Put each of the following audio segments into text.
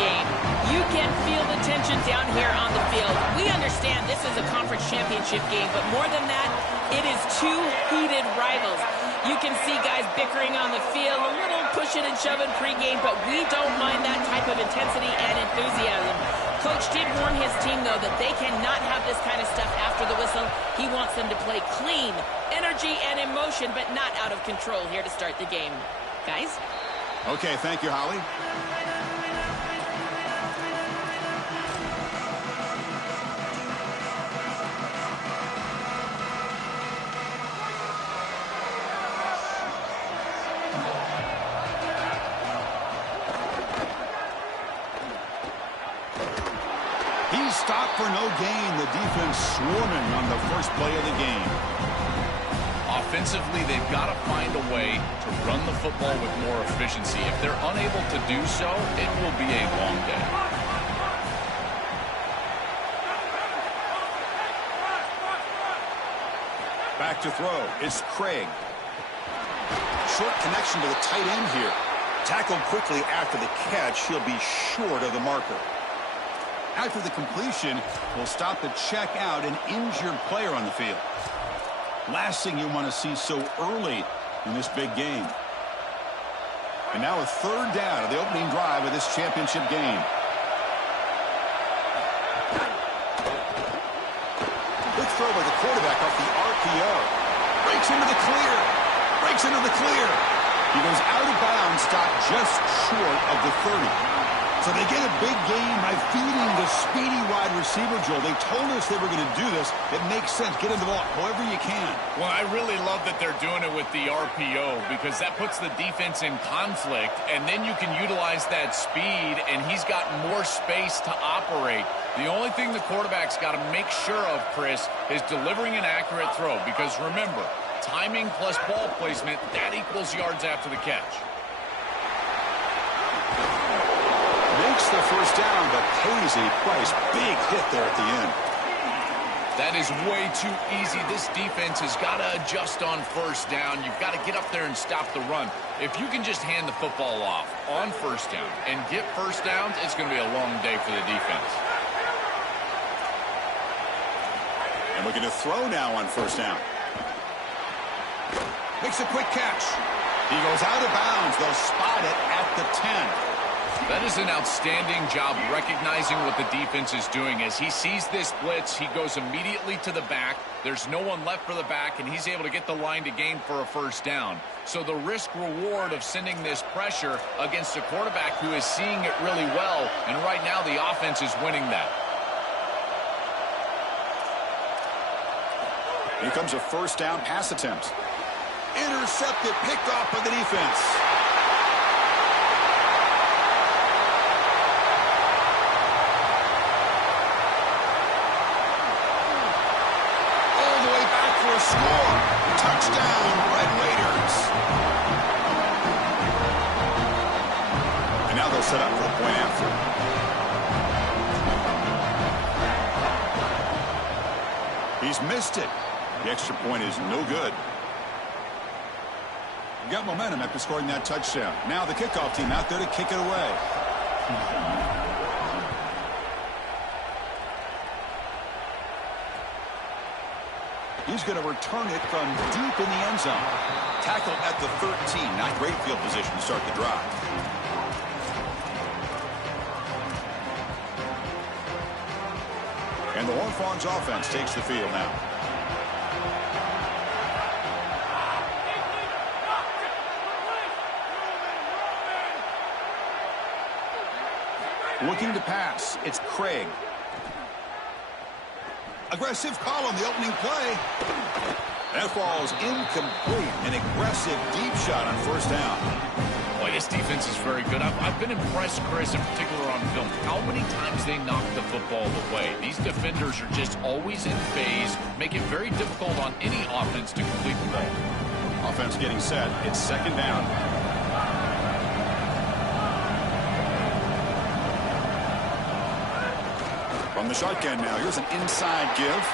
game. You can feel the tension down here on the field. We understand this is a conference championship game, but more than that, it is two heated rivals. You can see guys bickering on the field, a little pushing and shoving pregame, but we don't mind that type of intensity and enthusiasm. Coach did warn his team, though, that they cannot have this kind of stuff after the whistle. He wants them to play clean, energy and emotion, but not out of control here to start the game. Guys? Okay, thank you, Holly. He's stopped for no gain. The defense swarming on the first play of the game. Offensively, they've got to find a way to run the football with more efficiency. If they're unable to do so, it will be a long day. Back to throw. It's Craig. Short connection to the tight end here. Tackled quickly after the catch. He'll be short of the marker. After the completion, we'll stop to check out an injured player on the field. Last thing you want to see so early in this big game. And now a third down of the opening drive of this championship game. Good throw by the quarterback off the RPO. Breaks into the clear. Breaks into the clear. He goes out of bounds, stopped just short of the 30. So they get a big gain by feeding the speedy wide receiver, Joel. They told us they were going to do this. It makes sense. Get him the ball however you can. Well, I really love that they're doing it with the RPO because that puts the defense in conflict, and then you can utilize that speed, and he's got more space to operate. The only thing the quarterback's got to make sure of, Chris, is delivering an accurate throw because, remember, timing plus ball placement, that equals yards after the catch. Makes the first down, but pays a price. Big hit there at the end. That is way too easy. This defense has got to adjust on first down. You've got to get up there and stop the run. If you can just hand the football off on first down and get first downs, it's going to be a long day for the defense. And we're going to throw now on first down. Makes a quick catch. He goes out of bounds. They'll spot it at the 10. That is an outstanding job recognizing what the defense is doing. As he sees this blitz, he goes immediately to the back. There's no one left for the back, and he's able to get the line to gain for a first down. So the risk-reward of sending this pressure against a quarterback who is seeing it really well, and right now the offense is winning that. Here comes a first down pass attempt. Intercepted, picked off by the defense. Score. Touchdown, Red Raiders. And now they'll set up for the point after. He's missed it. The extra point is no good. You got momentum after scoring that touchdown. Now the kickoff team out there to kick it away. He's going to return it from deep in the end zone. Tackled at the 13. Not great field position to start the drive. And the Horned Frogs offense takes the field now. Looking to pass. It's Craig. Aggressive call on the opening play. That falls incomplete. An aggressive deep shot on first down. Boy, this defense is very good. I've been impressed, Chris, in particular on film, how many times they knock the football away. These defenders are just always in phase, make it very difficult on any offense to complete the ball. Offense getting set. It's second down. From the shotgun now, here's an inside give.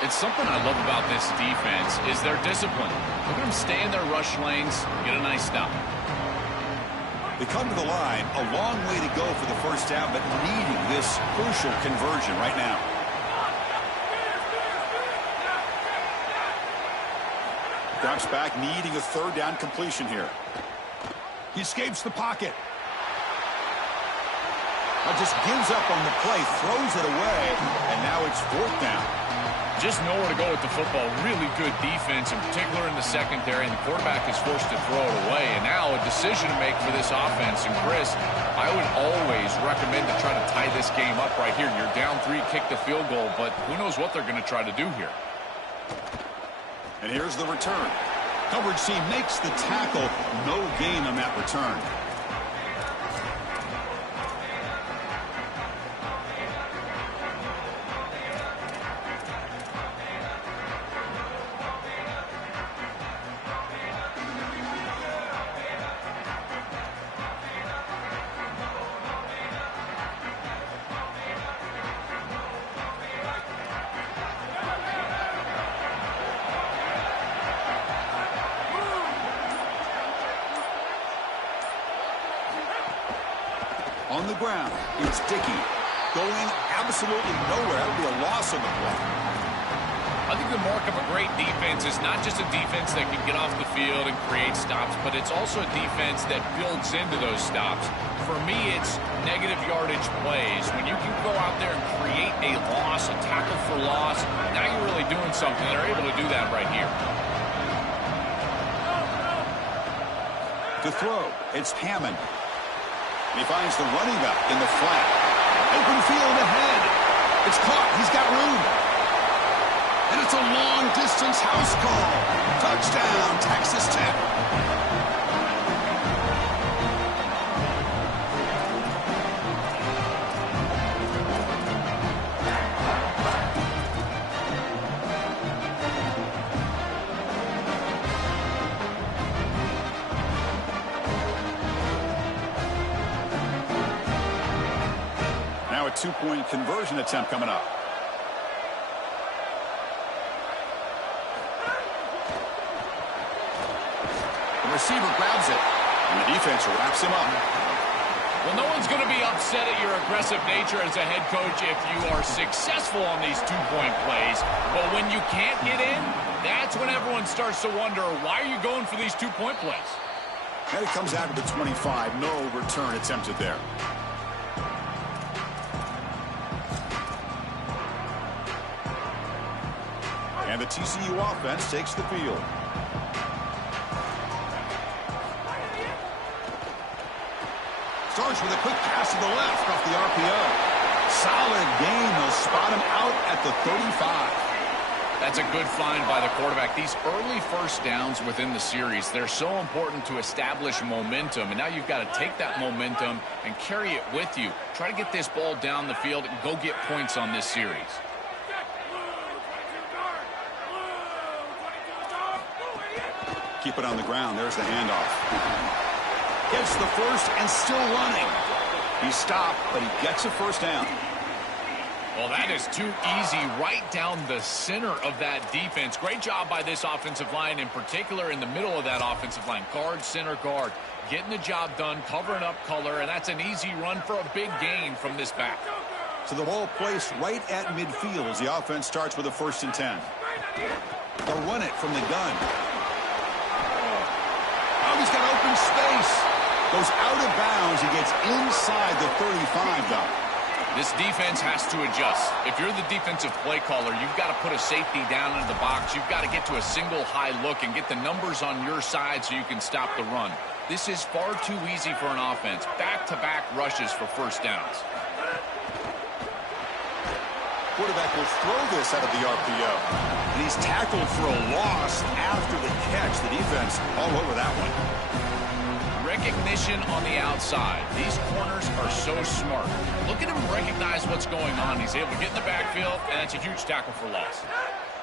It's something I love about this defense is their discipline. Look at them stay in their rush lanes, get a nice stop. They come to the line, a long way to go for the first down, but needing this crucial conversion right now. Drops back, needing a third down completion here. He escapes the pocket. Just gives up on the play, throws it away, and now it's fourth down. Just nowhere to go with the football. Really good defense, in particular in the secondary, and the quarterback is forced to throw it away. And now a decision to make for this offense. And Chris, I would always recommend to try to tie this game up right here. You're down 3, kick the field goal, but who knows what they're going to try to do here. And here's the return. Coverage team makes the tackle. No gain on that return. On the ground, it's Dickey. Going absolutely nowhere. That would be a loss on the play. I think the mark of a great defense is not just a defense that can get off the field and create stops, but it's also a defense that builds into those stops. For me, it's negative yardage plays. When you can go out there and create a loss, a tackle for loss, now you're really doing something. They're able to do that right here. To throw, it's Hammond. He finds the running back in the flat. Open field ahead. It's caught. He's got room. And it's a long-distance house call. Touchdown, Texas Tech. Now a two-point conversion attempt coming up. The receiver grabs it, and the defense wraps him up. Well, no one's going to be upset at your aggressive nature as a head coach if you are successful on these two-point plays. But when you can't get in, that's when everyone starts to wonder, why are you going for these two-point plays? And it comes out to the 25. No return attempted there. And the TCU offense takes the field. Starts with a quick pass to the left off the RPO. Solid game. They'll spot him out at the 35. That's a good find by the quarterback. These early first downs within the series, they're so important to establish momentum. And now you've got to take that momentum and carry it with you. Try to get this ball down the field and go get points on this series. Keep it on the ground. There's the handoff. Gets the first and still running. He stopped, but he gets a first down. Well, that is too easy right down the center of that defense. Great job by this offensive line, in particular in the middle of that offensive line. Guard, center, guard. Getting the job done, covering up color, and that's an easy run for a big gain from this back. So the ball placed right at midfield as the offense starts with a 1st and 10. They'll run it from the gun. Oh, he's got open space. Goes out of bounds. He gets inside the 35, though. This defense has to adjust. If you're the defensive play caller, you've got to put a safety down into the box. You've got to get to a single high look and get the numbers on your side so you can stop the run. This is far too easy for an offense. Back-to-back rushes for first downs. Quarterback will throw this out of the RPO. And he's tackled for a loss after the catch. The defense all over that one. Recognition on the outside. These corners are so smart. Look at him recognize what's going on. He's able to get in the backfield, and it's a huge tackle for loss.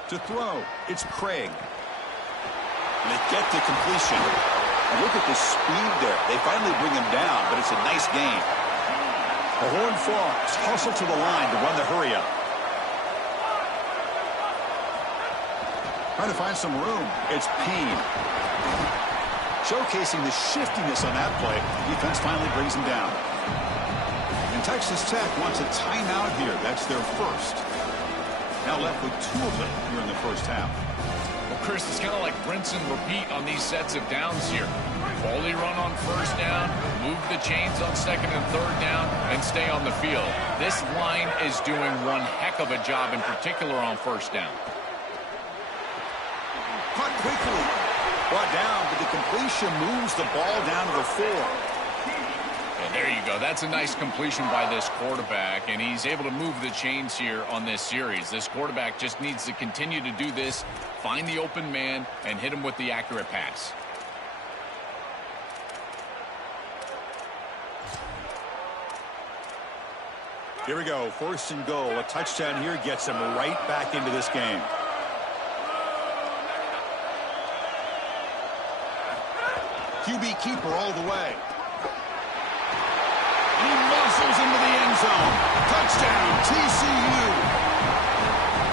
To throw, it's Craig. And they get to completion. And look at the speed there. They finally bring him down, but it's a nice gain. The Horned Frogs hustle to the line to run the hurry-up. Trying to find some room. It's Payne. Showcasing the shiftiness on that play, defense finally brings him down. And Texas Tech wants a timeout here. That's their first. Now left with 2 of them here in the first half. Well, Chris, it's kind of like rinse and repeat on these sets of downs here. Quality run on first down, move the chains on second and third down, and stay on the field. This line is doing one heck of a job, in particular on first down. Caught quickly. Brought down, but the completion moves the ball down to the 4. And there you go. That's a nice completion by this quarterback, and he's able to move the chains here on this series. This quarterback just needs to continue to do this, find the open man, and hit him with the accurate pass. Here we go, first and goal. A touchdown here gets him right back into this game. QB keeper all the way. He muscles into the end zone. Touchdown, TCU.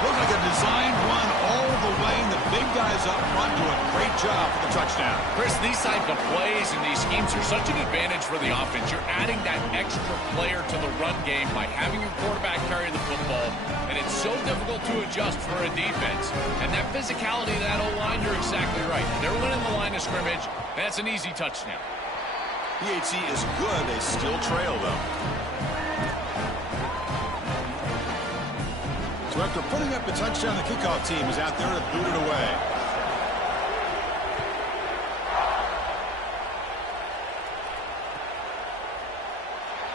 Looks like a designed run all the way, and the big guys up front do a great job for the touchdown. Chris, these type of plays and these schemes are such an advantage for the offense. You're adding that extra player to the run game by having your quarterback carry the football, and it's so difficult to adjust for a defense. And that physicality of that O-line, you're exactly right. They're winning the line of scrimmage. That's an easy touchdown. PHC is good. They still trail, though. So after putting up the touchdown, the kickoff team is out there to boot it away.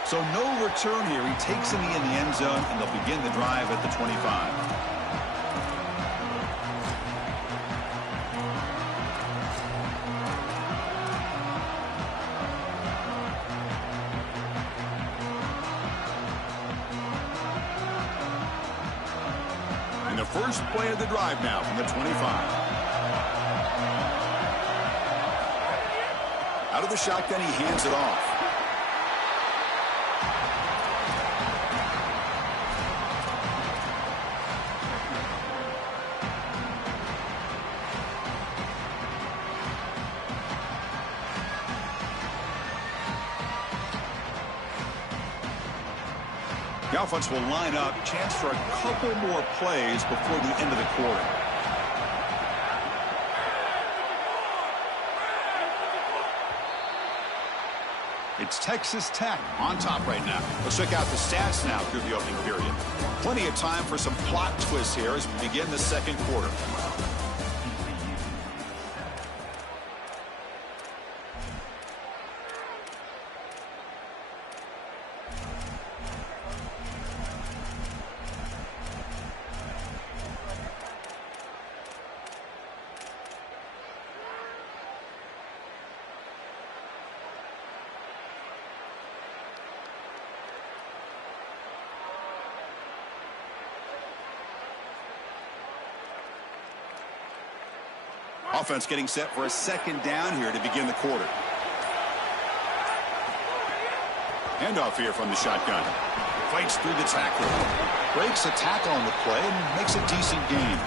So no return here. He takes him in the end zone, and they'll begin the drive at the 25. And the first play of the drive now from the 25. Out of the shotgun, he hands it off. The offense will line up. Chance for a couple more plays before the end of the quarter. It's Texas Tech on top right now. Let's check out the stats now through the opening period. Plenty of time for some plot twists here as we begin the second quarter. Offense getting set for a second down here to begin the quarter. Handoff here from the shotgun. Fights through the tackle. Breaks a tackle on the play and makes a decent gain.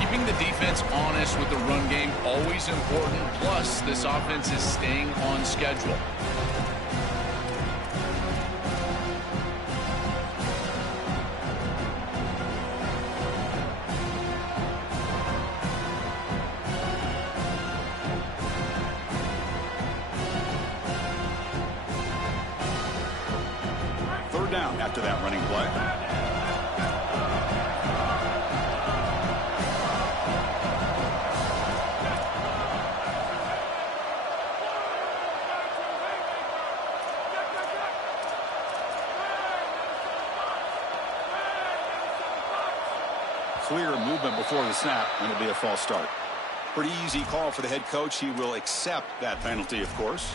Keeping the defense honest with the run game, always important. Plus, this offense is staying on schedule. Down after that running play. Clear movement before the snap, and it'll be a false start. Pretty easy call for the head coach. He will accept that penalty, of course.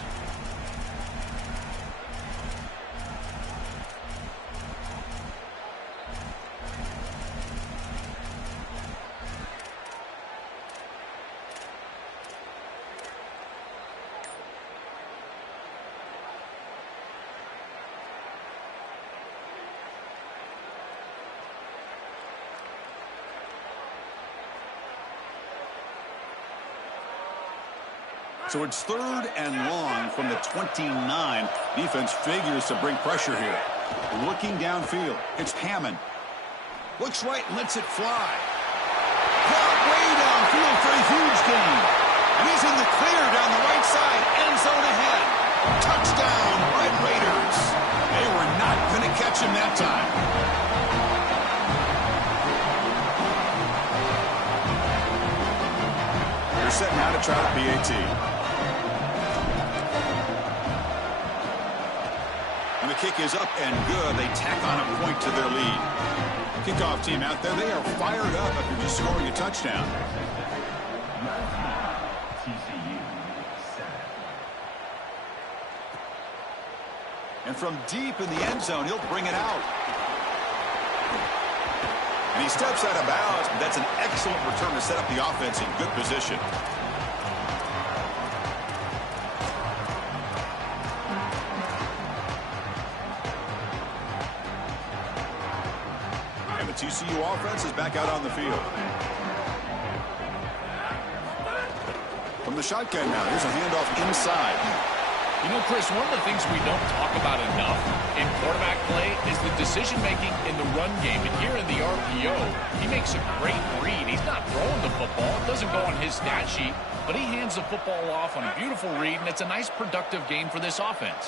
So it's 3rd and long from the 29. Defense figures to bring pressure here. Looking downfield. It's Hammond. Looks right and lets it fly. Caught way downfield for a huge gain. And he's in the clear down the right side. End zone ahead. Touchdown, Red Raiders. They were not going to catch him that time. They're set now to try the PAT. And the kick is up and good. They tack on a point to their lead. Kickoff team out there, they are fired up after just scoring a touchdown. TCU 7. And from deep in the end zone, he'll bring it out. And he steps out of bounds, but that's an excellent return to set up the offense in good position. And the TCU offense is back out on the field. From the shotgun now, here's a handoff inside. You know, Chris, one of the things we don't talk about enough in quarterback play is the decision-making in the run game. And here in the RPO, he makes a great read. He's not throwing the football. It doesn't go on his stat sheet, but he hands the football off on a beautiful read, and it's a nice, productive game for this offense.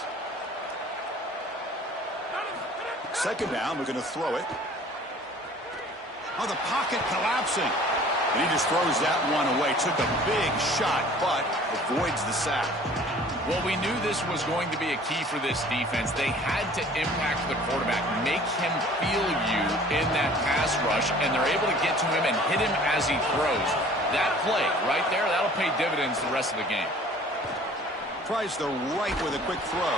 2nd down, we're going to throw it. Oh, the pocket collapsing. And he just throws that one away. Took a big shot, but avoids the sack. Well, we knew this was going to be a key for this defense. They had to impact the quarterback, make him feel you in that pass rush, and they're able to get to him and hit him as he throws. That play right there, that'll pay dividends the rest of the game. Tries the right with a quick throw.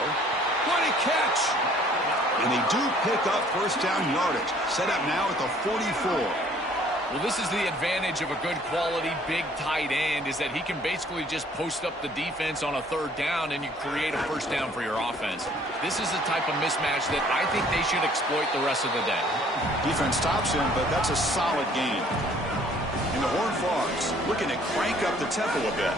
What a catch! And they do pick up 1st down yardage. Set up now at the 44. Well, this is the advantage of a good quality big tight end, is that he can basically just post up the defense on a 3rd down and you create a 1st down for your offense. This is the type of mismatch that I think they should exploit the rest of the day. Defense stops him, but that's a solid gain. And the Horned Frogs looking to crank up the tempo a bit.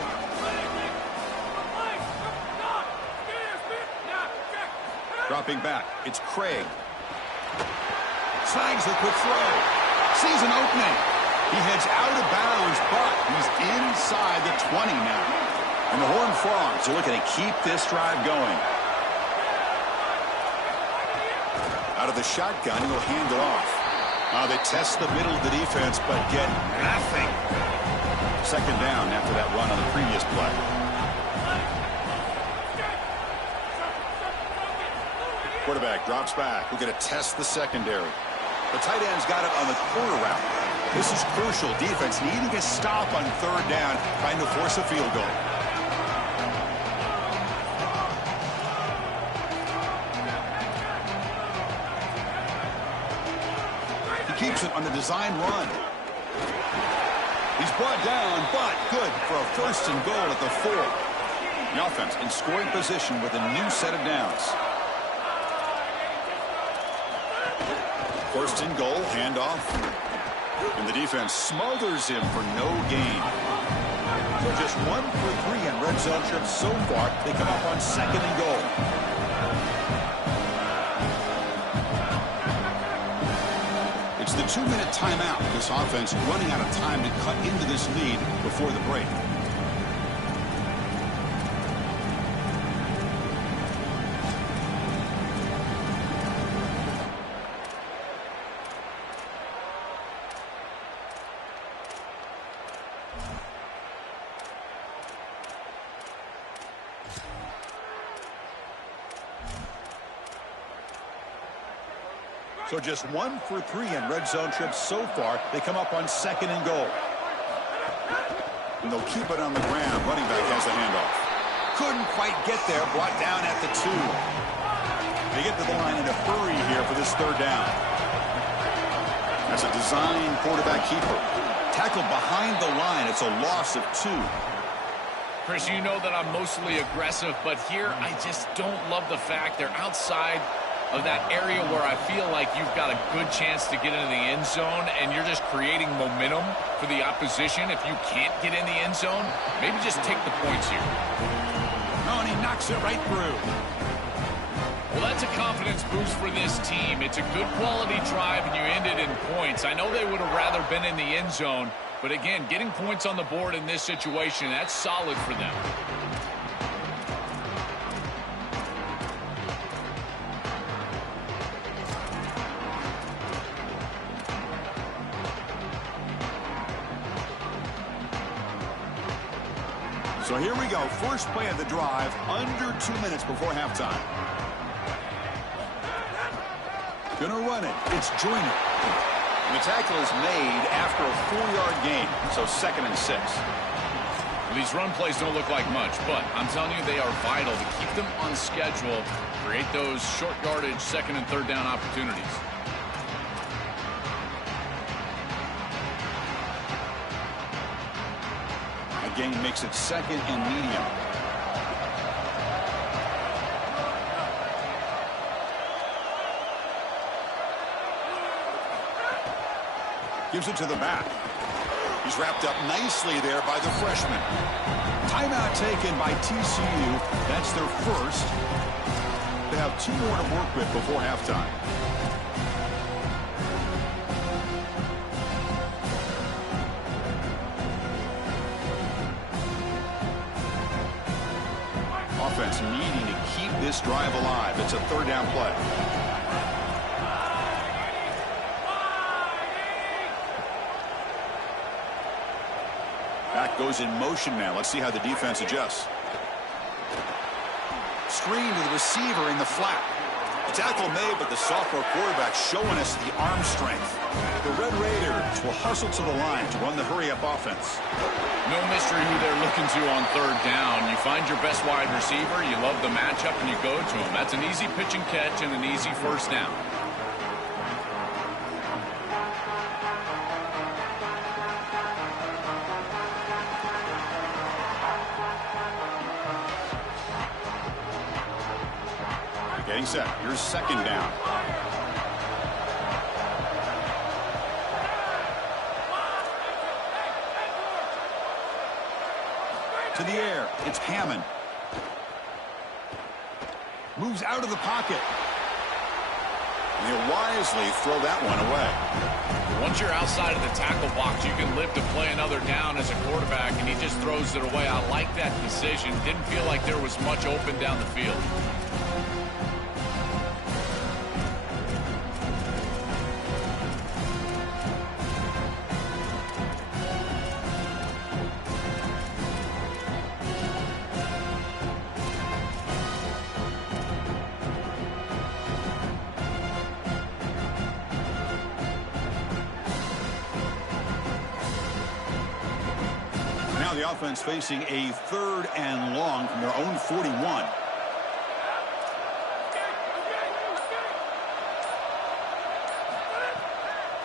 Dropping back, it's Craig. Snags the quick throw. Sees an opening. He heads out of bounds, but he's inside the 20 now. And the Horned Frogs are looking to keep this drive going. Out of the shotgun, he'll hand it off. They test the middle of the defense, but get nothing. 2nd down after that run on the previous play. Quarterback drops back. We're going to test the secondary. The tight end's got it on the corner route. This is crucial. Defense needing a stop on 3rd down, trying to force a field goal. He keeps it on the design run. He's brought down, but good for a 1st and goal at the 4. The offense in scoring position with a new set of downs. 1st and goal, handoff. And the defense smothers him for no gain. So just 1 for 3 on red zone trips so far. They come up on 2nd and goal. It's the 2-minute timeout. This offense running out of time to cut into this lead before the break. So just 1 for 3 on red zone trips so far. They come up on 2nd and goal. And they'll keep it on the ground. Running back has the handoff. Couldn't quite get there. Brought down at the 2. They get to the line in a hurry here for this 3rd down. That's a design quarterback keeper. Tackled behind the line. It's a loss of 2. Chris, you know that I'm mostly aggressive, but here I just don't love the fact they're outside of that area where I feel like you've got a good chance to get into the end zone and you're just creating momentum for the opposition. If you can't get in the end zone, maybe just take the points here. Oh, and he knocks it right through. Well, that's a confidence boost for this team. It's a good quality drive, and you ended in points. I know they would have rather been in the end zone, but again, getting points on the board in this situation, that's solid for them. So here we go. First play of the drive, under 2 minutes before halftime. Gonna run it. It's Joyner. And the tackle is made after a 4-yard gain, so 2nd and 6. These run plays don't look like much, but I'm telling you they are vital to keep them on schedule, create those short yardage 2nd and 3rd down opportunities. Gain makes it 2nd and medium. Gives it to the back. He's wrapped up nicely there by the freshman. Timeout taken by TCU. That's their first. They have 2 more to work with before halftime. Offense needing to keep this drive alive. It's a 3rd down play. Back goes in motion now. Let's see how the defense adjusts. Screen to the receiver in the flat. Tackle made, but the sophomore quarterback showing us the arm strength. The Red Raiders will hustle to the line to run the hurry-up offense. No mystery who they're looking to on 3rd down. You find your best wide receiver, you love the matchup, and you go to him. That's an easy pitch and catch and an easy 1st down. Getting set. Here's 2nd down. To the air. It's Hammond. Moves out of the pocket. He'll wisely throw that one away. Once you're outside of the tackle box, you can live to play another down as a quarterback, and he just throws it away. I like that decision. Didn't feel like there was much open down the field. The offense facing a 3rd and long from their own 41.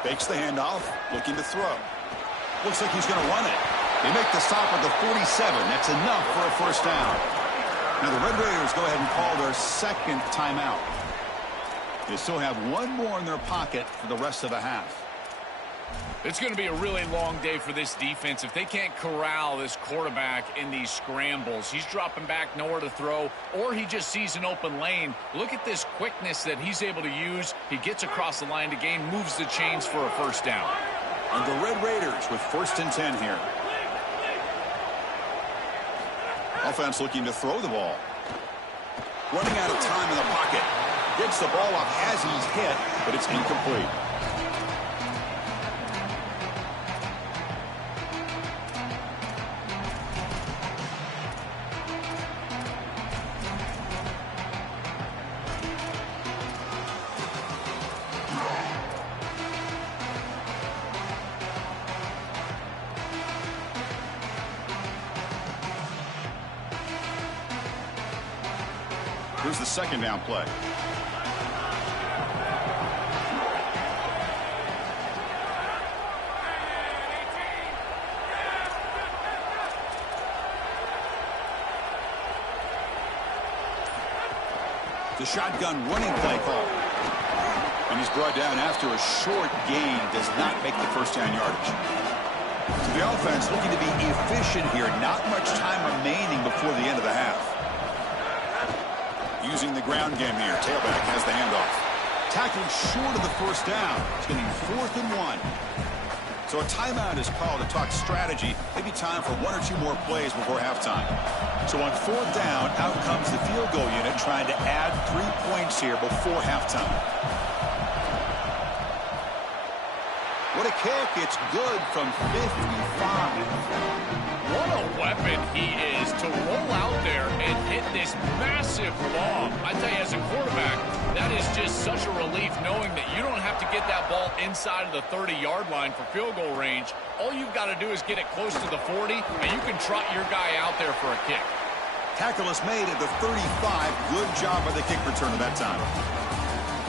Fakes the handoff, looking to throw. Looks like he's going to run it. They make the stop at the 47. That's enough for a 1st down. Now the Red Raiders go ahead and call their 2nd timeout. They still have 1 more in their pocket for the rest of the half. It's going to be a really long day for this defense. If they can't corral this quarterback in these scrambles, he's dropping back, nowhere to throw, or he just sees an open lane. Look at this quickness that he's able to use. He gets across the line to gain, moves the chains for a 1st down. And the Red Raiders with 1st and 10 here. Offense looking to throw the ball. Running out of time in the pocket. Gets the ball up as he's hit, but it's incomplete. Here's the 2nd down play. The shotgun running play call. And he's brought down after a short gain. Does not make the first down yardage. So the offense looking to be efficient here. Not much time remaining before the end of the half. Using the ground game here. Tailback has the handoff. Tackled short of the first down. It's going to be 4th and 1. So a timeout is called to talk strategy. Maybe time for 1 or 2 more plays before halftime. So on 4th down, out comes the field goal unit trying to add 3 points here before halftime. What a kick. It's good from 55. What a weapon he is to roll out there and hit this massive long. I tell you, as a quarterback, that is just such a relief knowing that you don't have to get that ball inside of the 30-yard line for field goal range. All you've got to do is get it close to the 40, and you can trot your guy out there for a kick. Tackle is made at the 35. Good job by the kick return at that time.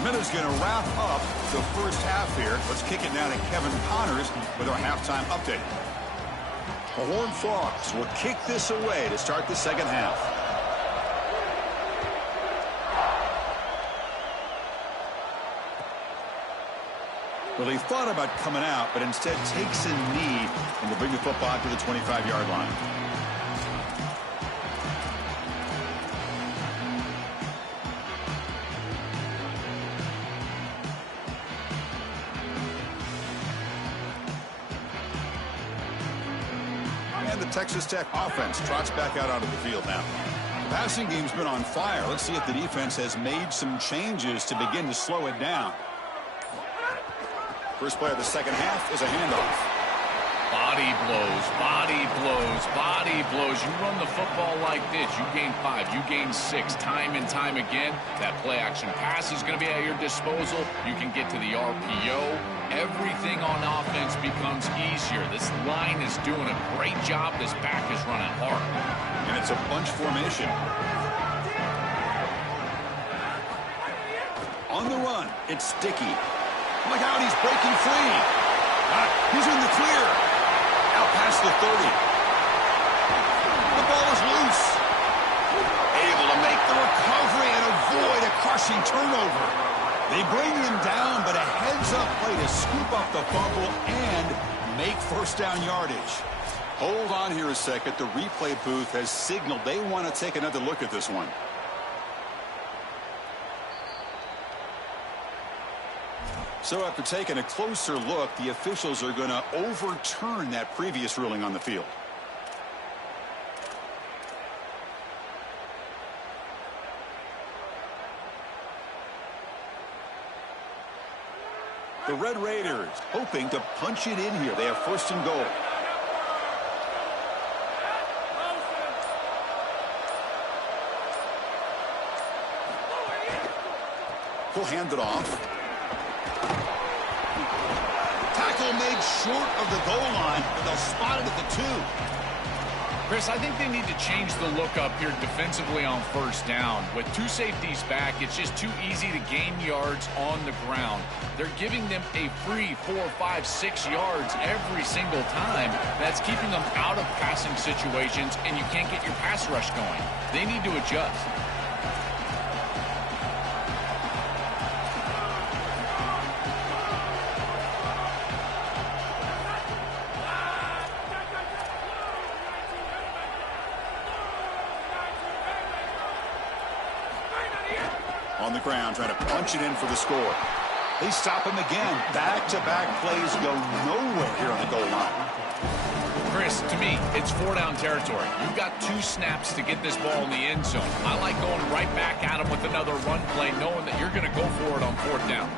Miller's going to wrap up the first half here. Let's kick it now to Kevin Connors with our halftime update. The Horned Frogs will kick this away to start the second half. Well, he thought about coming out, but instead takes a knee and will bring the football to the 25-yard line. And the Texas Tech offense trots back out onto the field now. The passing game's been on fire. Let's see if the defense has made some changes to begin to slow it down. First play of the second half is a handoff. Body blows, body blows, body blows. You run the football like this, you gain 5, you gain 6, time and time again. That play-action pass is going to be at your disposal. You can get to the RPO. Everything on offense becomes easier. This line is doing a great job. This back is running hard. And it's a bunch formation. On the run, it's Sticky. Look out, he's breaking free. He's in the clear. Out past the 30. The ball is loose. Able to make the recovery and avoid a crushing turnover. They bring him down, but a heads-up play to scoop up the fumble and make first down yardage. Hold on here a second. The replay booth has signaled they want to take another look at this one. So after taking a closer look, the officials are going to overturn that previous ruling on the field. The Red Raiders hoping to punch it in here. They have first and goal. He'll hand it off. Tackle made short of the goal line, but they'll spot it at the 2. Chris, I think they need to change the look up here defensively on first down. With 2 safeties back, it's just too easy to gain yards on the ground. They're giving them a free 4, 5, 6 yards every single time. That's keeping them out of passing situations, and you can't get your pass rush going. They need to adjust. On the ground, trying to punch it in for the score. They stop him again. Back-to-back plays go nowhere here on the goal line. Chris, to me, it's 4-down territory. You've got 2 snaps to get this ball in the end zone. I like going right back at him with another run play, knowing that you're going to go for it on 4th down.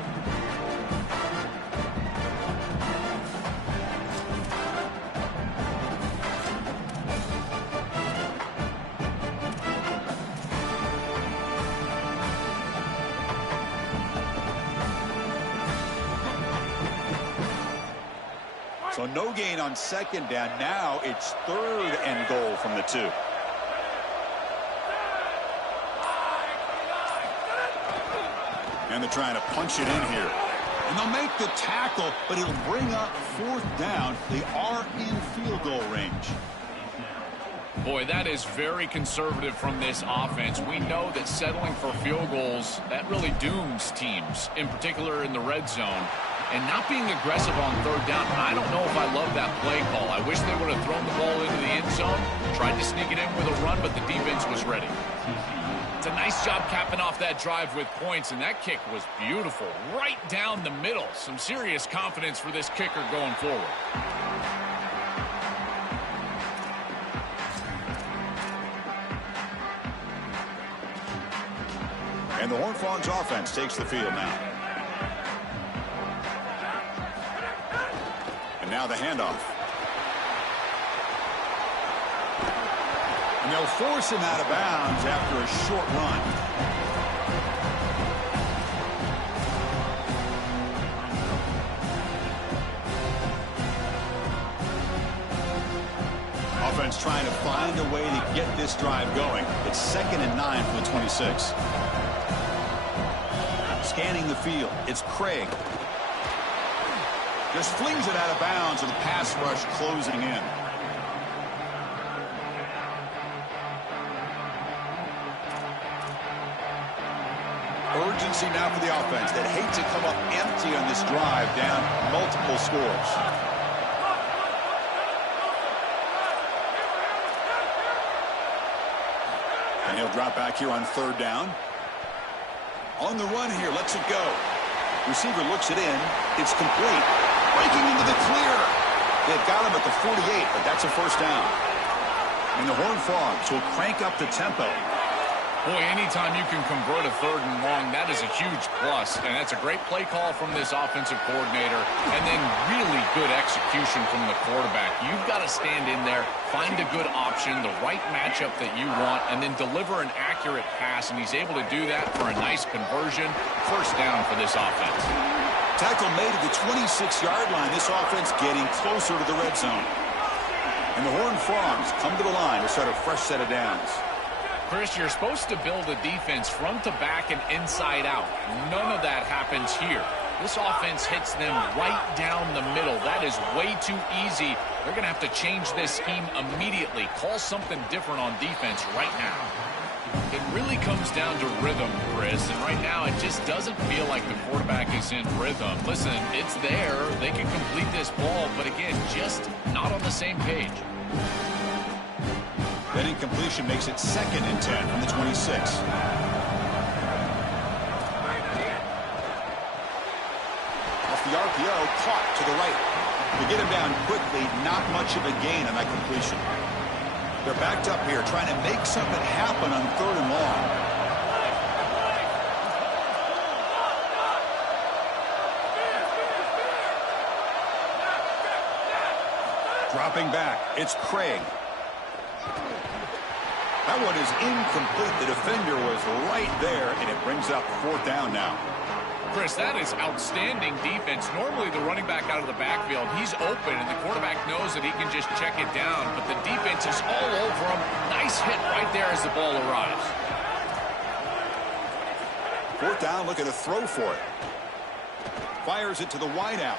So no gain on second down. Now it's 3rd and goal from the 2. And they're trying to punch it in here. And they'll make the tackle, but it'll bring up 4th down. They are in field goal range. Boy, that is very conservative from this offense. We know that settling for field goals, that really dooms teams, in particular in the red zone. And not being aggressive on third down, I don't know if I love that play call. I wish they would have thrown the ball into the end zone, tried to sneak it in with a run, but the defense was ready. It's a nice job capping off that drive with points, and that kick was beautiful. Right down the middle. Some serious confidence for this kicker going forward. And the Horned Frogs offense takes the field now. And now the handoff. And they'll force him out of bounds after a short run. Offense trying to find a way to get this drive going. It's 2nd and 9 for the 26. Scanning the field, it's Craig. Just flings it out of bounds with the pass rush closing in. Urgency now for the offense that hate to come up empty on this drive, down multiple scores. And he'll drop back here on 3rd down. On the run here, lets it go. Receiver looks it in. It's complete. Breaking into the clear. They've got him at the 48, but that's a 1st down. And the Horned Frogs will crank up the tempo. Boy, anytime you can convert a 3rd and long, that is a huge plus. And that's a great play call from this offensive coordinator. And then really good execution from the quarterback. You've got to stand in there, find a good option, the right matchup that you want, and then deliver an accurate pass. And he's able to do that for a nice conversion. 1st down for this offense. Tackle made at the 26-yard line. This offense getting closer to the red zone. And the Horned Frogs come to the line to start a fresh set of downs. Chris, you're supposed to build a defense front to back and inside out. None of that happens here. This offense hits them right down the middle. That is way too easy. They're going to have to change this scheme immediately. Call something different on defense right now. It really comes down to rhythm, Chris, and right now it just doesn't feel like the quarterback is in rhythm. Listen, it's there. They can complete this ball, but again, just not on the same page. That incompletion makes it 2nd and 10 from the 26. Off the RPO, caught to the right. They get him down quickly, not much of a gain on that completion. They're backed up here, trying to make something happen on 3rd and long. Dropping back, it's Craig. That one is incomplete. The defender was right there, and it brings up 4th down now. Chris, that is outstanding defense. Normally the running back out of the backfield, he's open, and the quarterback knows that he can just check it down, but the defense is all over him. Nice hit right there as the ball arrives. 4th down, looking to throw for it. Fires it to the wideout.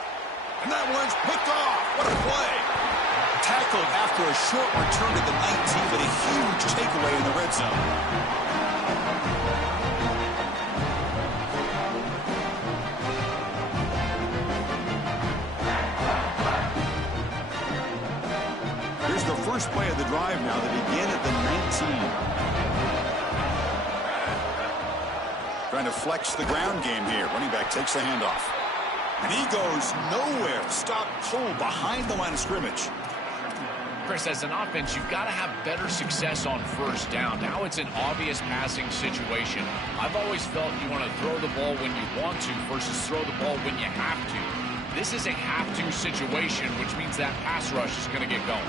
And that one's picked off. What a play. Tackled after a short return to the 19, but a huge takeaway in the red zone. Here's the first play of the drive now. They begin at the 19. Trying to flex the ground game here. Running back takes the handoff. And he goes nowhere. Stop cold behind the line of scrimmage. Chris, as an offense, you've got to have better success on 1st down. Now it's an obvious passing situation. I've always felt you want to throw the ball when you want to versus throw the ball when you have to. This is a have-to situation, which means that pass rush is going to get going.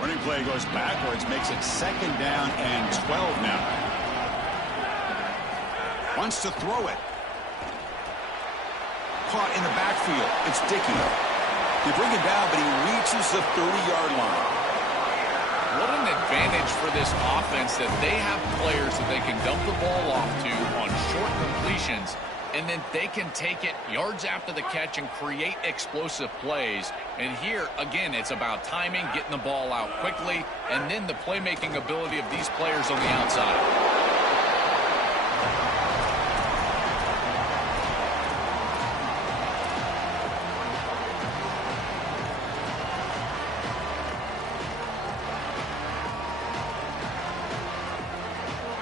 Running play goes backwards, makes it 2nd down and 12 now. Wants to throw it. Caught in the backfield. It's Dickey. They bring it down, but he reaches the 30-yard line. What an advantage for this offense that they have players that they can dump the ball off to on short completions. and then they can take it yards after the catch and create explosive plays. And here, again, it's about timing, getting the ball out quickly, and then the playmaking ability of these players on the outside.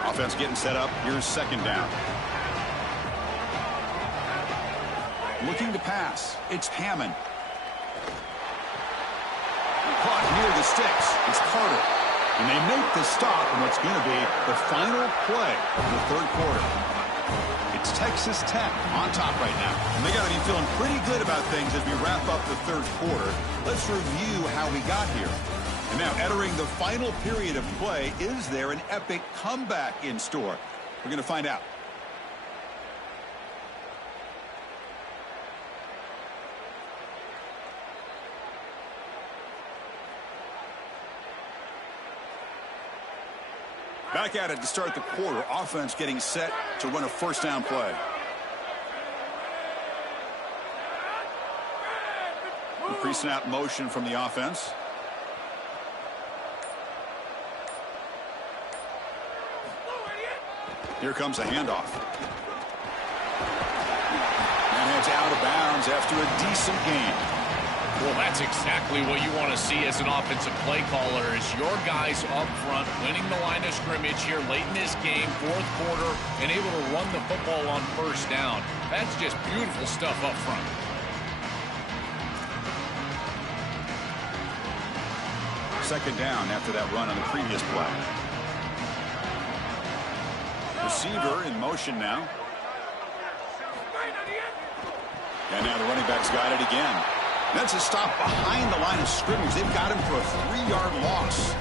Offense getting set up. Here's second down. Looking to pass. It's Hammond. Caught near the sticks. It's Carter. And they make the stop in what's going to be the final play of the third quarter. It's Texas Tech on top right now. And they got to be feeling pretty good about things as we wrap up the third quarter. Let's review how we got here. And now entering the final period of play, is there an epic comeback in store? We're going to find out. Back at it to start the quarter. Offense getting set to run a first down play. Pre-snap motion from the offense. Here comes a handoff. And heads out of bounds after a decent gain. Well, that's exactly what you want to see as an offensive play caller, is your guys up front winning the line of scrimmage here late in this game, fourth quarter, and able to run the football on first down. That's just beautiful stuff up front. Second down after that run on the previous play. Receiver in motion now. And now the running back's got it again. That's a stop behind the line of scrimmage. They've got him for a 3-yard loss.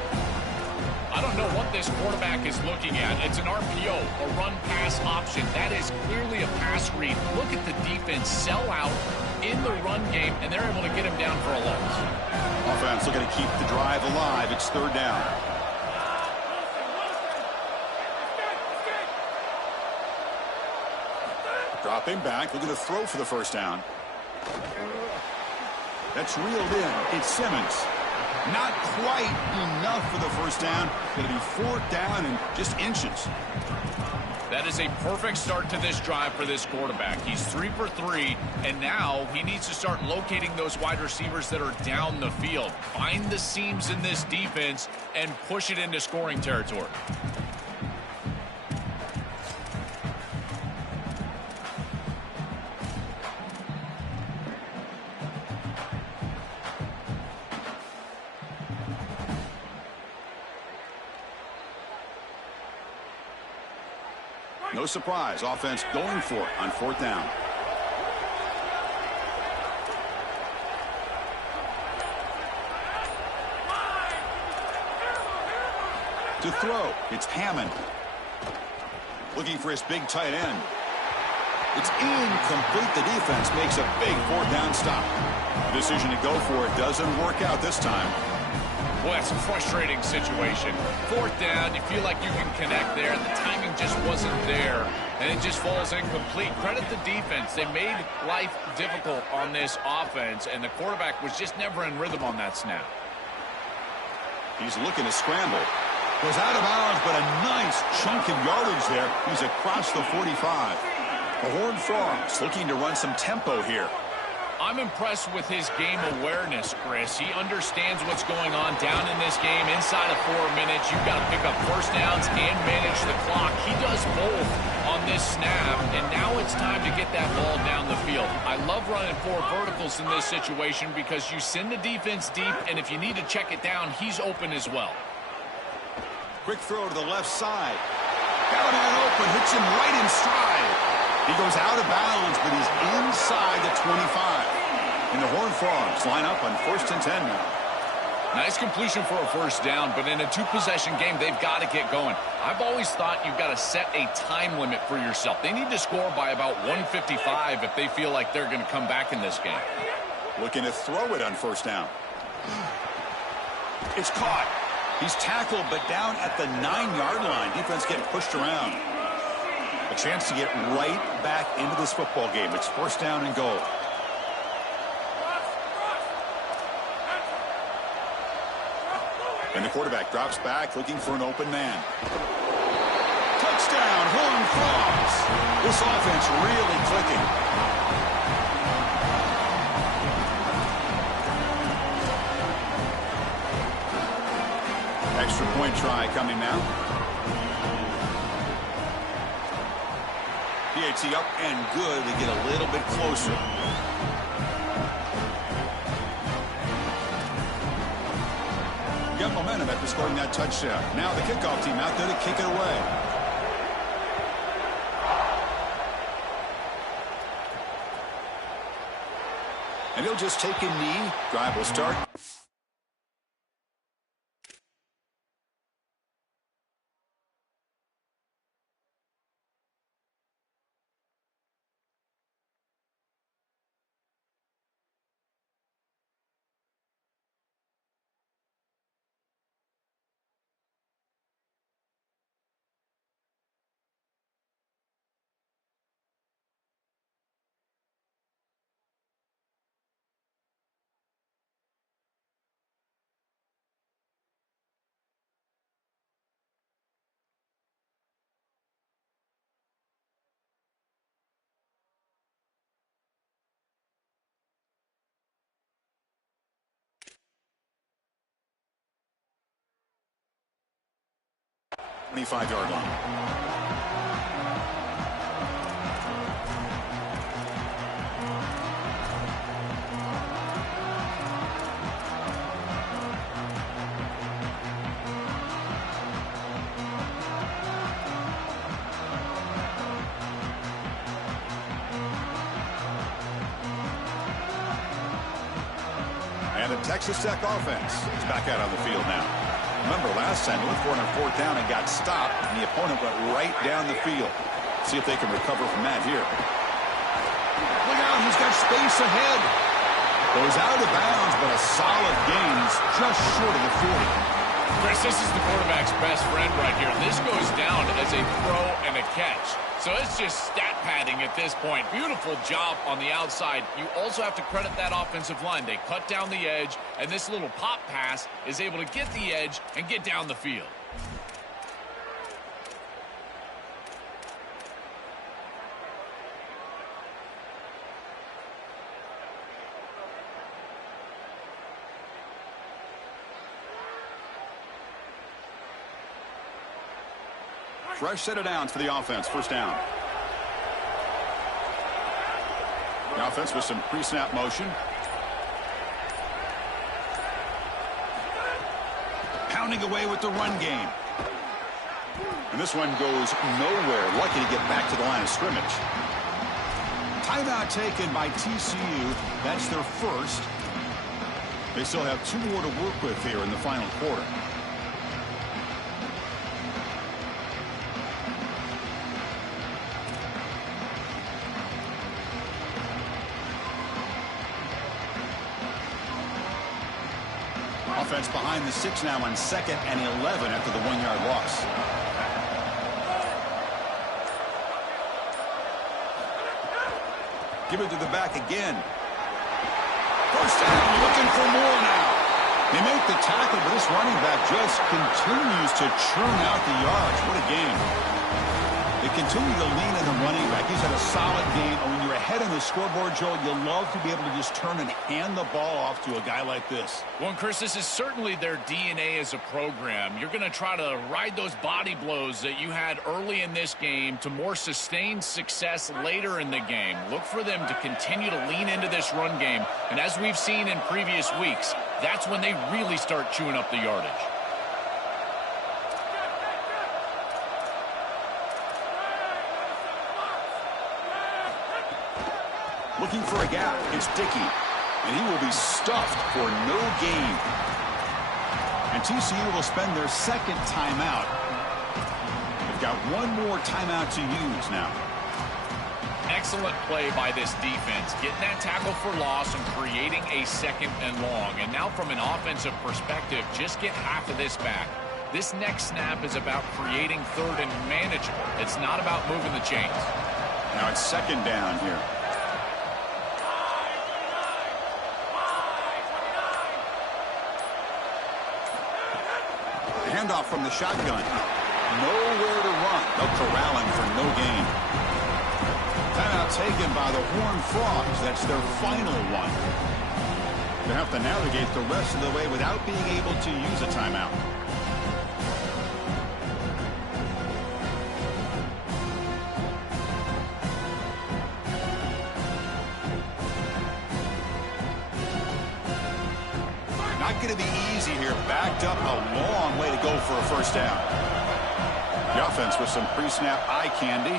I don't know what this quarterback is looking at. It's an RPO, a run-pass option. That is clearly a pass read. Look at the defense sell out in the run game, and they're able to get him down for a loss. Offense looking to keep the drive alive. It's third down. Dropping back, looking to throw for the first down. That's reeled in. It's Simmons. Not quite enough for the first down. Going to be fourth down and just inches. That is a perfect start to this drive for this quarterback. He's 3 for 3, and now he needs to start locating those wide receivers that are down the field. Find the seams in this defense and push it into scoring territory. No surprise, offense going for it on fourth down. To throw, it's Hammond. Looking for his big tight end. It's incomplete. The defense makes a big fourth down stop. The decision to go for it doesn't work out this time. Well, that's a frustrating situation. Fourth down, you feel like you can connect there. The timing just wasn't there, and it just falls incomplete. Credit the defense. They made life difficult on this offense, and the quarterback was just never in rhythm on that snap. He's looking to scramble. Goes out of bounds, but a nice chunk of yardage there. He's across the 45. The Horned Frogs looking to run some tempo here. I'm impressed with his game awareness, Chris. He understands what's going on down in this game. Inside of 4 minutes, you've got to pick up first downs and manage the clock. He does both on this snap, and now it's time to get that ball down the field. I love running 4 verticals in this situation because you send the defense deep, and if you need to check it down, he's open as well. Quick throw to the left side. Got a man open, hits him right in stride. He goes out of bounds, but he's inside the 25. And the Horned Frogs line up on 1st and 10 now. Nice completion for a first down, but in a 2-possession game, they've got to get going. I've always thought you've got to set a time limit for yourself. They need to score by about 1:55 if they feel like they're going to come back in this game. Looking to throw it on first down. It's caught. He's tackled, but down at the 9-yard line. Defense getting pushed around. A chance to get right back into this football game. It's first down and goal. And the quarterback drops back looking for an open man. Touchdown, Horned Frogs. This offense really clicking. Extra point try coming now. PAT up and good to get a little bit closer. Got momentum after scoring that touchdown. Now the kickoff team out there to kick it away. And he'll just take a knee. Drive will start. Yard line. And the Texas Tech offense is back out on the field now. Remember last time, they went for it on fourth down and got stopped, and the opponent went right down the field. See if they can recover from that here. Look out, he's got space ahead. Goes out of bounds, but a solid gain. He's just short of the 40. Chris, this is the quarterback's best friend right here. This goes down as a throw and a catch. So it's just stat padding at this point. Beautiful job on the outside. You also have to credit that offensive line. They cut down the edge, and this little pop pass is able to get the edge and get down the field. Fresh set of downs for the offense. First down. The offense with some pre-snap motion. Pounding away with the run game. And this one goes nowhere. Lucky to get back to the line of scrimmage. Timeout taken by TCU. That's their first. They still have 2 more to work with here in the final quarter. Offense behind the 6 now on 2nd and 11 after the 1-yard loss. Give it to the back again. First down, looking for more now. They make the tackle, but this running back just continues to churn out the yards. What a game. They continue to lean in the running back. He's had a solid game. And when you're ahead on the scoreboard, Joe, you love to be able to just turn and hand the ball off to a guy like this. Well, and Chris, this is certainly their DNA as a program. You're going to try to ride those body blows that you had early in this game to more sustained success later in the game. Look for them to continue to lean into this run game. And as we've seen in previous weeks, that's when they really start chewing up the yardage. Looking for a gap. It's Dickey. And he will be stuffed for no gain. And TCU will spend their 2nd timeout. They've got 1 more timeout to use now. Excellent play by this defense. Getting that tackle for loss and creating a 2nd and long. And now from an offensive perspective, just get half of this back. This next snap is about creating third and manageable. It's not about moving the chains. Now it's second down here. Handoff from the shotgun. Nowhere to run. No corralling for no gain. Timeout taken by the Horned Frogs. That's their final one. They have to navigate the rest of the way without being able to use a timeout. Not going to be easy here. Backed up a long way to go for a first down. The offense with some pre-snap eye candy.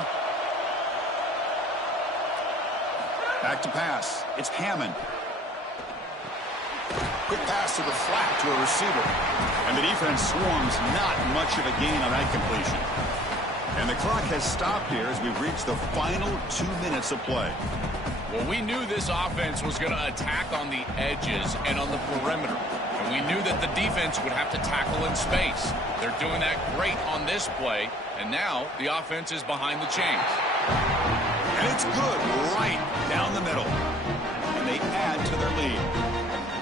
Back to pass. It's Hammond. Quick pass to the flat to a receiver. And the defense swarms. Not much of a gain on that completion. And the clock has stopped here as we've reached the final 2 minutes of play. Well, we knew this offense was going to attack on the edges and on the perimeter. And we knew that the defense would have to tackle in space. They're doing that great on this play. And now the offense is behind the chains. And it's good right down the middle. And they add to their lead.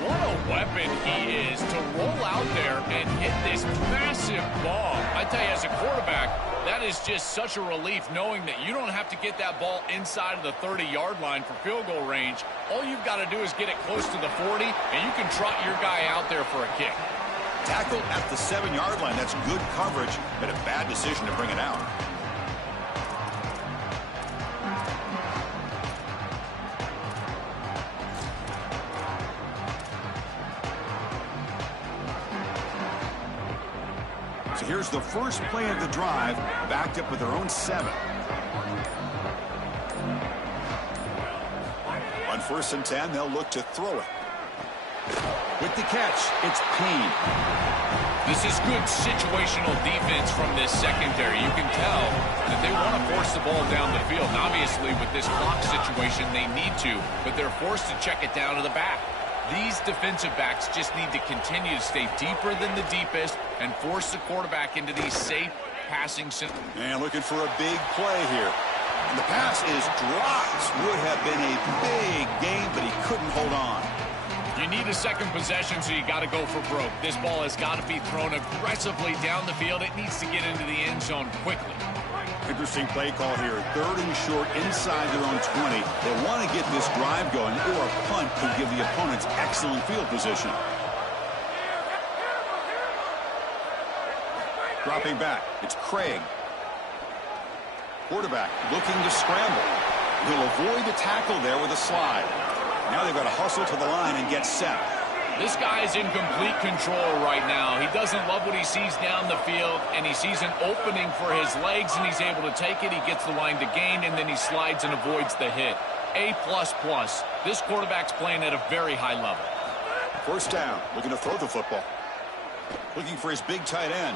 What a weapon he is to roll out there and hit this massive ball. I tell you, as a quarterback, that is just such a relief knowing that you don't have to get that ball inside of the 30-yard line for field goal range. All you've got to do is get it close to the 40, and you can trot your guy out there for a kick. Tackle at the 7-yard line. That's good coverage, but a bad decision to bring it out. So here's the first play of the drive, backed up with their own 7. On 1st and 10, they'll look to throw it. With the catch, it's Payne. This is good situational defense from this secondary. You can tell that they want to force the ball down the field. And obviously, with this clock situation, they need to, but they're forced to check it down to the back. These defensive backs just need to continue to stay deeper than the deepest and force the quarterback into these safe passing. And looking for a big play here. And the pass is dropped. Would have been a big game, but he couldn't hold on. You need a second possession, so you got to go for broke. This ball has got to be thrown aggressively down the field. It needs to get into the end zone quickly. Interesting play call here. 3rd and short inside their own 20. They want to get this drive going, or a punt could give the opponents excellent field position. Dropping back, it's Craig. Quarterback looking to scramble. He'll avoid the tackle there with a slide. Now they've got to hustle to the line and get set. This guy's in complete control right now. He doesn't love what he sees down the field, and he sees an opening for his legs, and he's able to take it. He gets the line to gain, and then he slides and avoids the hit. A++. This quarterback's playing at a very high level. First down, looking to throw the football. Looking for his big tight end.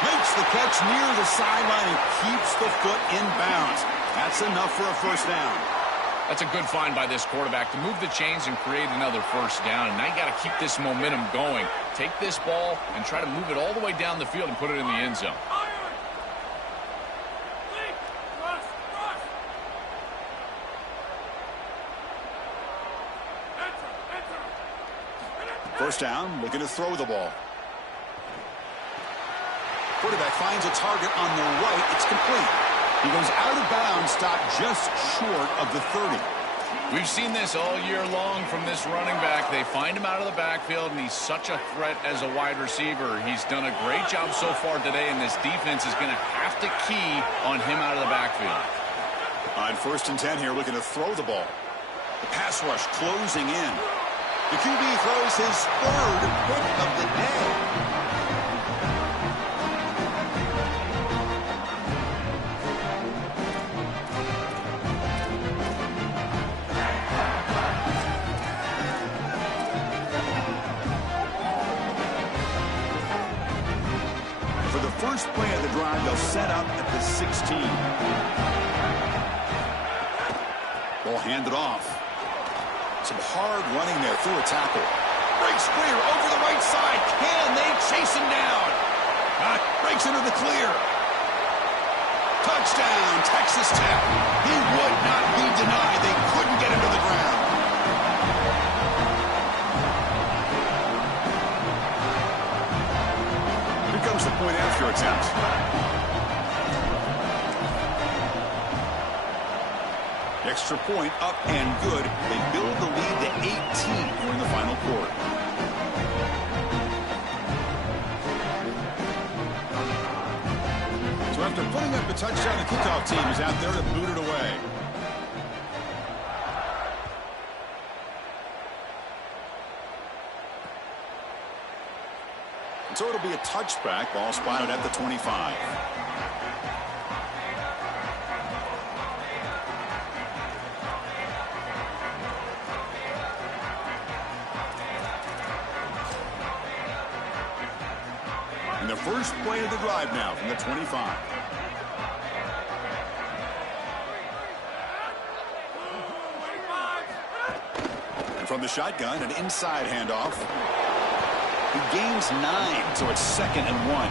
Makes the catch near the sideline and keeps the foot in bounds. That's enough for a first down. That's a good find by this quarterback to move the chains and create another first down. And now you got to keep this momentum going. Take this ball and try to move it all the way down the field and put it in the end zone. First down, looking to throw the ball. Quarterback finds a target on the right. It's complete. He goes out of bounds, stopped just short of the 30. We've seen this all year long from this running back. They find him out of the backfield, and he's such a threat as a wide receiver. He's done a great job so far today, and this defense is going to have to key on him out of the backfield. On 1st and 10 here, looking to throw the ball. The pass rush closing in. The QB throws his 3rd pick of the day. First play of the drive, they'll set up at the 16. Ball handed off. Some hard running there through a tackle. Breaks clear over the right side. Can they chase him down? Breaks into the clear. Touchdown, Texas Tech. He would not be denied. They couldn't get him to the ground. Here comes the point after attempt. Extra point up and good. They build the lead to 18 during the final quarter. So after putting up a touchdown, the kickoff team is out there to boot it away. And so it'll be a touchback. Ball spotted at the 25. And the first play of the drive now from the 25. And from the shotgun, an inside handoff. He gains 9, so it's 2nd and 1.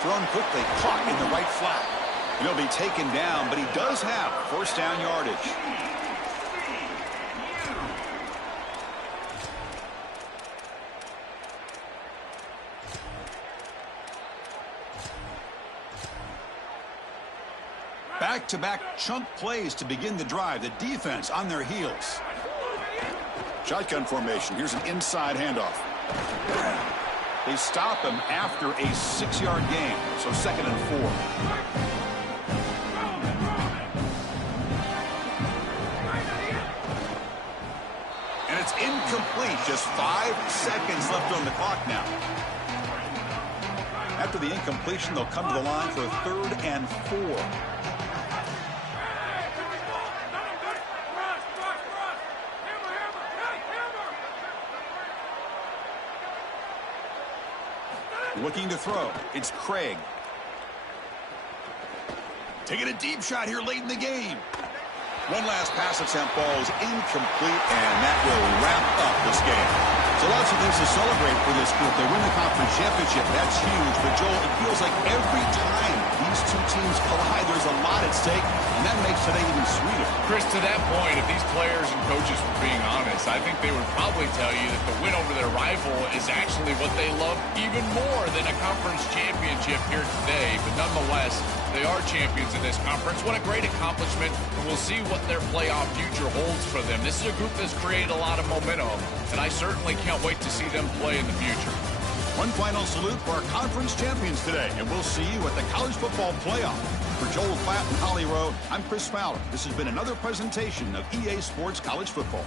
Thrown quickly, caught in the right flat. He'll be taken down, but he does have first down yardage. Back-to-back chunk plays to begin the drive. The defense on their heels. Shotgun formation. Here's an inside handoff. They stop him after a 6-yard gain, so 2nd and 4. And it's incomplete. Just 5 seconds left on the clock now. After the incompletion, they'll come to the line for a 3rd and 4. Looking to throw. It's Craig. Taking a deep shot here late in the game. One last pass attempt. Ball is incomplete, and that will wrap up this game. So lots of things to celebrate for this group. They win the conference championship. That's huge. But, Joel, it feels like every time these two teams collide, there's a lot at stake, and that makes today even sweeter. Chris, to that point, if these players and coaches were being honest, I think they would probably tell you that the win over their rival is actually what they love even more than a conference championship here today. But nonetheless, they are champions in this conference. What a great accomplishment, and we'll see what their playoff future holds for them. This is a group that's created a lot of momentum, and I certainly can't wait to see them play in the future. One final salute for our conference champions today, and we'll see you at the college football playoff. For Joel Platt and Holly Rowe, I'm Chris Fowler. This has been another presentation of EA Sports College Football.